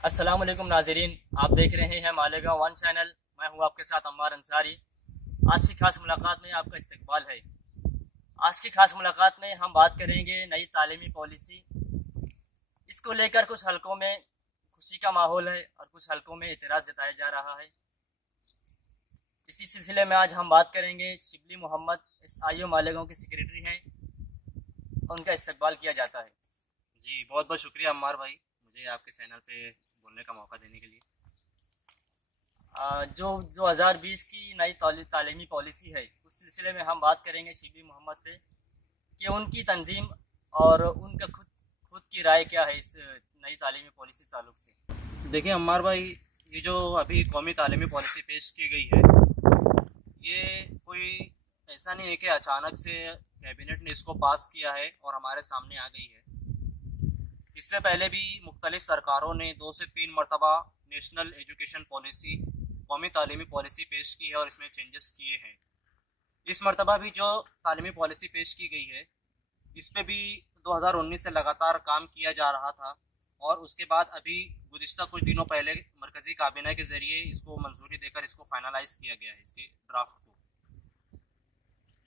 अस्सलाम वालेकुम नाजरीन, आप देख रहे हैं मालेगांव वन चैनल। मैं हूं आपके साथ अम्मार अंसारी। आज की खास मुलाकात में आपका इस्तकबाल है। आज की खास मुलाकात में हम बात करेंगे नई तालीमी पॉलिसी। इसको लेकर कुछ हलकों में खुशी का माहौल है और कुछ हलकों में एतराज़ जताया जा रहा है। इसी सिलसिले में आज हम बात करेंगे शिबली मोहम्मद SIO मालेगांव के सेक्रेटरी हैं, उनका इस्तकबाल किया जाता है। जी बहुत बहुत शुक्रिया अम्मार भाई, मुझे आपके चैनल पे बोलने का मौका देने के लिए। जो 2020 की नई तालीमी पॉलिसी है, उस सिलसिले में हम बात करेंगे शिबली मोहम्मद से कि उनकी तंजीम और उनका खुद की राय क्या है इस नई तालीमी पॉलिसी ताल्लुक से। देखिए अम्मार भाई, ये जो अभी कौमी तालीमी पॉलिसी पेश की गई है, ये कोई ऐसा नहीं है कि अचानक से कैबिनेट ने इसको पास किया है और हमारे सामने आ गई है। इससे पहले भी मुख्तलिफ सरकारों ने 2 से 3 मरतबा नेशनल एजुकेशन पॉलिसी, कौमी तालीमी पॉलिसी पेश की है और इसमें चेंजेस किए हैं। इस मरतबा भी जो तालीमी पॉलिसी पेश की गई है, इस पे भी 2019 से लगातार काम किया जा रहा था और उसके बाद अभी गुज़िश्ता कुछ दिनों पहले मरकज़ी काबीना के ज़रिए इसको मंजूरी देकर इसको फाइनलाइज किया गया है, इसके ड्राफ्ट को।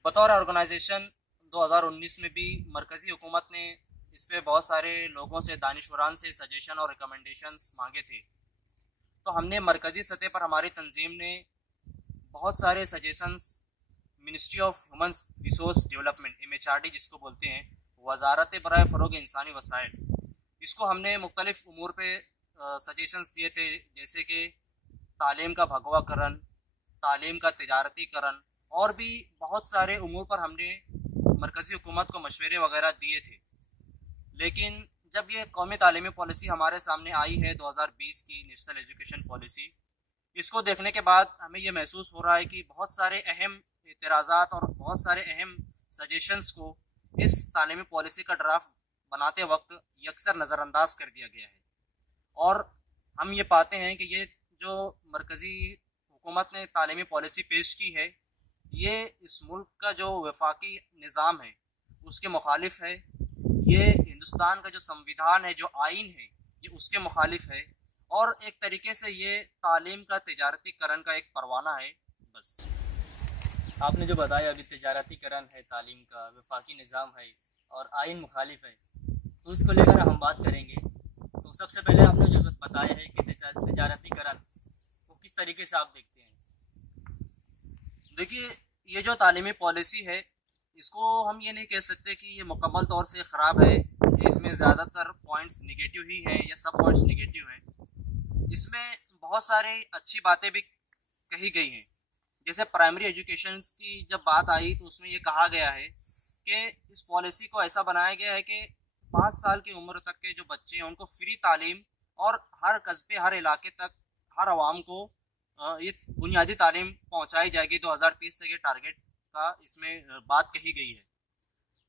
बतौर ऑर्गेनाइजेशन 2019 में भी मरकज़ी हुकूमत ने इस पर बहुत सारे लोगों से, दानिशवरान से सजेशन और रिकमेंडेशंस मांगे थे। तो हमने मरकज़ी सतह पर हमारी तंजीम ने बहुत सारे suggestions ministry of human resource development, MHRD जिसको बोलते हैं, वजारत बराए फ़रोग़ इंसानी वसाइल, इसको हमने मुख्तलिफ उमूर पे सजेशंस दिए थे, जैसे कि तालीम का भगवाकरण, तालीम का तिजारतीकरण और भी बहुत सारे उमूर पर हमने मरकज़ी हुकूमत को मशवरे वगैरह दिए थे। लेकिन जब ये कौमी तालीमी पॉलिसी हमारे सामने आई है 2020 की नेशनल एजुकेशन पॉलिसी, इसको देखने के बाद हमें ये महसूस हो रहा है कि बहुत सारे अहम एतराज़ात और बहुत सारे अहम सजेशंस को इस तालीमी पॉलिसी का ड्राफ्ट बनाते वक्त यकसर नज़रअंदाज कर दिया गया है। और हम ये पाते हैं कि ये जो मरकज़ी हुकूमत ने तालीमी पॉलिसी पेश की है, ये इस मुल्क का जो वफाकी निज़ाम है उसके मुखालिफ है। ये हिंदुस्तान का जो संविधान है, जो आइन है, ये उसके मुखालिफ है और एक तरीके से ये तालीम का तिजारतीकरण का एक परवाना है। बस आपने जो बताया अभी तिजारतीकरण है, तालीम का वफाकी निज़ाम है और आइन मुखालिफ है, तो इसको लेकर हम बात करेंगे। तो सबसे पहले आपने जो बताया है कि तिजारतीकरण को किस तरीके से आप देखते हैं। देखिए, ये जो तालीमी पॉलिसी है, इसको हम ये नहीं कह सकते कि ये मुकम्मल तौर से ख़राब है, इसमें ज़्यादातर पॉइंट्स निगेटिव ही हैं या सब पॉइंट्स निगेटिव हैं। इसमें बहुत सारी अच्छी बातें भी कही गई हैं। जैसे प्राइमरी एजुकेशन की जब बात आई तो उसमें ये कहा गया है कि इस पॉलिसी को ऐसा बनाया गया है कि 5 साल की उम्र तक के जो बच्चे हैं उनको फ्री तालीम और हर कस्बे, हर इलाके तक, हर आवाम को ये बुनियादी तालीम पहुँचाई जाएगी। 2030 तक ये टारगेट का इसमें बात कही गई है।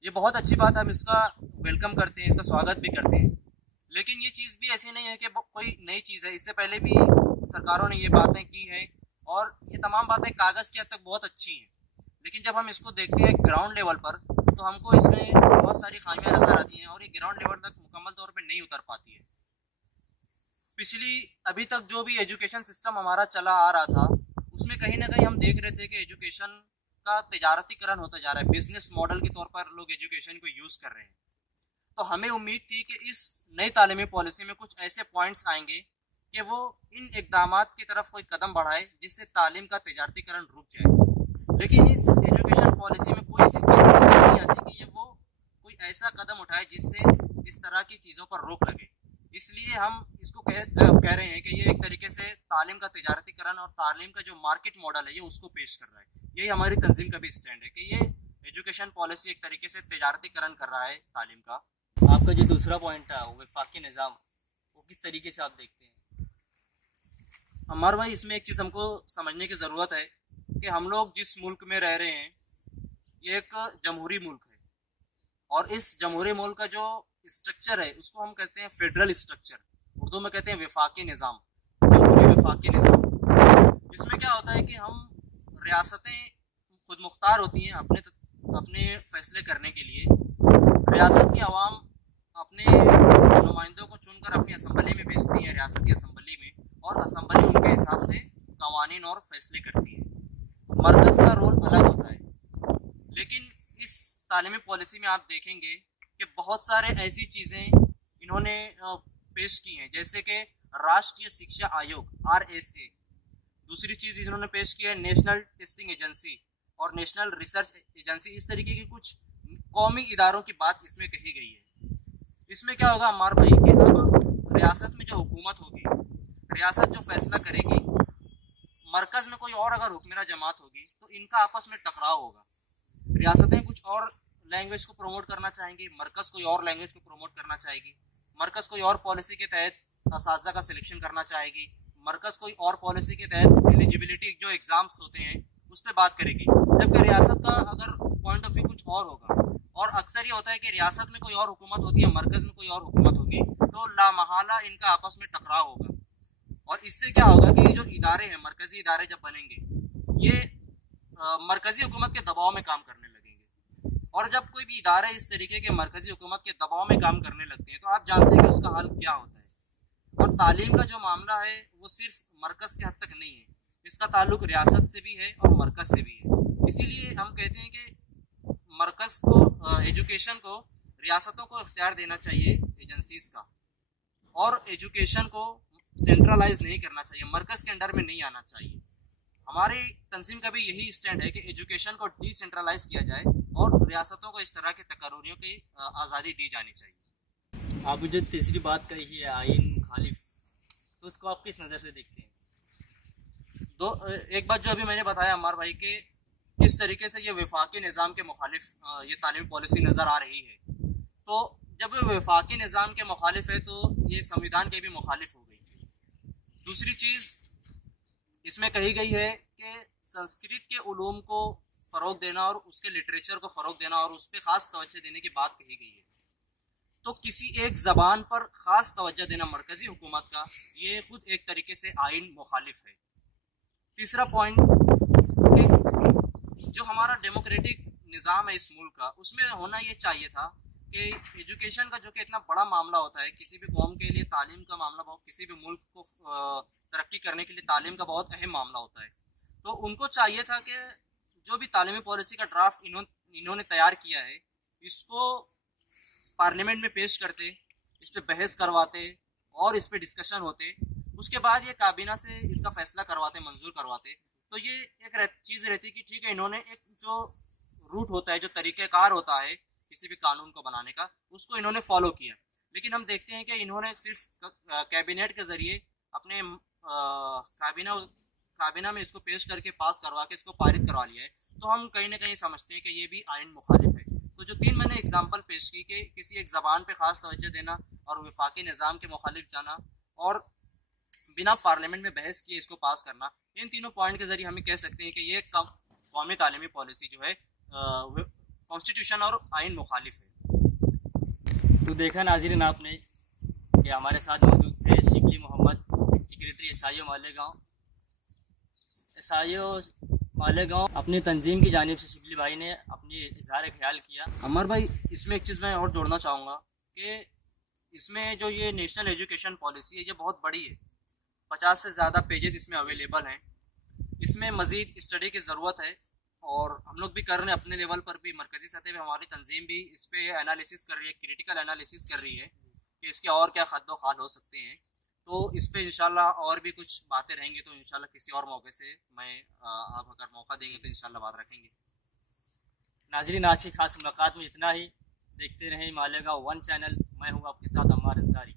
ये बहुत अच्छी बात है, हम इसका वेलकम करते हैं, इसका स्वागत भी करते हैं। लेकिन ये चीज़ भी ऐसी नहीं है कि कोई नई चीज़ है, इससे पहले भी सरकारों ने ये बातें की हैं और ये तमाम बातें कागज़ की हद तक बहुत अच्छी हैं। लेकिन जब हम इसको देखते हैं ग्राउंड लेवल पर, तो हमको इसमें बहुत सारी खामियां नज़र आती हैं और ये ग्राउंड लेवल तक मुकम्मल तौर पर नहीं उतर पाती है। अभी तक जो भी एजुकेशन सिस्टम हमारा चला आ रहा था, उसमें कहीं ना कहीं हम देख रहे थे कि एजुकेशन का तिजारतीकरण होता जा रहा है, बिजनेस मॉडल के तौर पर लोग एजुकेशन को यूज़ कर रहे हैं। तो हमें उम्मीद थी कि इस नई तालीमी पॉलिसी में कुछ ऐसे पॉइंट्स आएंगे कि वो इन इकदामात की तरफ कोई कदम बढ़ाए जिससे तालीम का तिजारतीकरण रुक जाए। लेकिन इस एजुकेशन पॉलिसी में कोई ऐसी चीज़ नजर नहीं आती कि ये वो कोई ऐसा कदम उठाए जिससे इस तरह की चीज़ों पर रोक लगे। इसलिए हम इसको कह रहे हैं कि ये एक तरीके से तालीम का तिजारतीकरण और तालीम का जो मार्केट मॉडल है, ये उसको पेश कर रहा है। यही हमारी तंजीम का भी स्टैंड है कि ये एजुकेशन पॉलिसी एक तरीके से तिजारतीकरण कर रहा है तालीम का। आपका जो दूसरा पॉइंट था वफाकी निज़ाम, वो किस तरीके से आप देखते हैं। हमारे भाई, इसमें एक चीज़ हमको समझने की ज़रूरत है कि हम लोग जिस मुल्क में रह रहे हैं, ये एक जमहूरी मुल्क है और इस जमहूरी मुल्क का जो स्ट्रक्चर है उसको हम कहते हैं फेडरल स्ट्रक्चर, उर्दू में कहते हैं वफाकी निज़ाम, जमहूरी वफाकी निज़ाम। इसमें क्या होता है कि हम रियासतें खुद मुख्तार होती हैं अपने फैसले करने के लिए। रियासत की आवाम अपने नुमाइंदों को चुनकर लेकर अपनी असम्बली में भेजती हैं, रियासती असम्बली में, और असम्बली उनके हिसाब से कवानीन और फैसले करती है। मरकज़ का रोल अलग होता है। लेकिन इस तालीमी पॉलिसी में आप देखेंगे कि बहुत सारे ऐसी चीज़ें इन्होंने पेश की हैं, जैसे कि राष्ट्रीय शिक्षा आयोग RSA, दूसरी चीज़ इन्होंने पेश की है नेशनल टेस्टिंग एजेंसी और नेशनल रिसर्च एजेंसी। इस तरीके की कुछ कौमी इदारों की बात इसमें कही गई है। इसमें क्या होगा अम्मार भाई कि अब रियासत में जो हुकूमत होगी, रियासत जो फैसला करेगी, मरकज़ में कोई और अगर हुक्मरान जमात होगी तो इनका आपस में टकराव होगा। रियासतें कुछ और लैंग्वेज को प्रमोट करना चाहेंगी, मरकज़ कोई और लैंग्वेज को प्रमोट करना चाहेगी, मरकज़ कोई और पॉलिसी के तहत असातिज़ा का सिलेक्शन करना चाहेगी, मरकज़ कोई और पॉलिसी के तहत एलिजिबिलिटी जो एग्ज़ाम्स होते हैं उस पर बात करेगी, जबकि रियासत का अगर पॉइंट ऑफ व्यू कुछ और होगा। और अक्सर ये होता है कि रियासत में कोई और हुकूमत होती है, मरकज़ में कोई और हुकूमत होगी, तो लामहला इनका आपस में टकराव होगा। और इससे क्या होगा कि जो इदारे हैं, मरकज़ी इदारे जब बनेंगे, ये मरकज़ी हुकूमत के दबाव में काम करने लगेंगे। और जब कोई भी इदारे इस तरीके के मरकज़ी हुकूमत के दबाव में काम करने लगते हैं तो आप जानते हैं कि उसका हल क्या होता है। और तालीम का जो मामला है वो सिर्फ मरकज़ के हद तक नहीं है, इसका ताल्लुक रियासत से भी है और मरकज़ से भी है। इसीलिए हम कहते हैं कि मरकज़ को एजुकेशन को रियासतों को इख्तियार देना चाहिए एजेंसीज़ का, और एजुकेशन को सेंट्रलाइज नहीं करना चाहिए, मरकज़ के अंडर में नहीं आना चाहिए। हमारी तंजीम का भी यही स्टैंड है कि एजुकेशन को डिसेंट्रलाइज किया जाए और रियासतों को इस तरह के तकर्रुरियों की आज़ादी दी जानी चाहिए। आप जो तीसरी बात कही है आइन मुखालिफ, तो उसको आप किस नज़र से देखते हैं? एक बात जो अभी मैंने बताया अम्मार भाई के किस तरीके से ये वफाकी निज़ाम के मुखालिफ ये तालीमी पॉलिसी नज़र आ रही है, तो जब ये वफाकी निज़ाम के मुखालिफ है तो ये संविधान के भी मुखालिफ हो गई। दूसरी चीज़ इसमें कही गई है कि संस्कृत के उलूम को फ़रोग देना और उसके लिटरेचर को फ़रोग देना और उस पर ख़ास तवज्जो देने की बात कही गई है। तो किसी एक ज़बान पर ख़ास तवज्जो देना मरकज़ी हुकूमत का, ये ख़ुद एक तरीके से आइन मुखालिफ है। तीसरा पॉइंट कि जो हमारा डेमोक्रेटिक निज़ाम है इस मुल्क का, उसमें होना ये चाहिए था कि एजुकेशन का जो कि इतना बड़ा मामला होता है, किसी भी कौम के लिए तालीम का मामला बहुत, किसी भी मुल्क को तरक्की करने के लिए तालीम का बहुत अहम मामला होता है, तो उनको चाहिए था कि जो भी तालीमी पॉलिसी का ड्राफ्ट इन्होंने तैयार किया है इसको पार्लियामेंट में पेश करते, इस पर बहस करवाते और इस पर डिस्कशन होते, उसके बाद ये काबीना से इसका फैसला करवाते, मंजूर करवाते। तो ये एक चीज़ रहती कि ठीक है, इन्होंने एक जो रूट होता है, जो तरीक़ेकार होता है किसी भी कानून को बनाने का, उसको इन्होंने फॉलो किया। लेकिन हम देखते हैं कि इन्होंने सिर्फ कैबिनेट के ज़रिए अपने काबीना में इसको पेश करके पास करवा के इसको पारित करवा लिया है। तो हम कहीं ना कहीं समझते हैं कि ये भी आइन मुखालिफ है। तो जो तीन मैंने एग्जाम्पल पेश की कि किसी एक ज़बान पे ख़ास तवज्जो देना और वफाकी निज़ाम के मुखालिफ जाना और बिना पार्लियामेंट में बहस किए इसको पास करना, इन तीनों पॉइंट के ज़रिए हम कह सकते हैं कि ये कौमी तालीमी पॉलिसी जो है कॉन्स्टिट्यूशन और आइन मुखालिफ है। तो देखा नाज़रीन आपने कि हमारे साथ मौजूद थे Shibli Mohammad, secretary SIO Malegaon. SIO Malegaon अपनी तंजीम की जानिब से शिबली भाई ने अपनी इजहार ख्याल किया। अमर भाई, इसमें एक चीज़ मैं और जोड़ना चाहूँगा कि इसमें जो ये नेशनल एजुकेशन पॉलिसी है ये बहुत बड़ी है, 50 से ज़्यादा पेजेस इसमें अवेलेबल हैं। इसमें मज़ीद स्टडी की ज़रूरत है और हम लोग भी कर रहे हैं अपने लेवल पर भी, मरकज़ी सतह पे हमारी तंजीम भी इस पर एनालिसिस कर रही है, क्रिटिकल एनालिसिस कर रही है कि इसके और क्या खद्दो खाल हो सकते हैं। तो इस पर इंशाल्लाह और भी कुछ बातें रहेंगी, तो इंशाल्लाह किसी और मौके से आप अगर मौका देंगे तो इंशाल्लाह बात रखेंगे। नाज़रीन, आज की खास मुलाकात में इतना ही। देखते रहें मालेगांव 1 चैनल। मैं हूँ आपके साथ अम्मार अंसारी।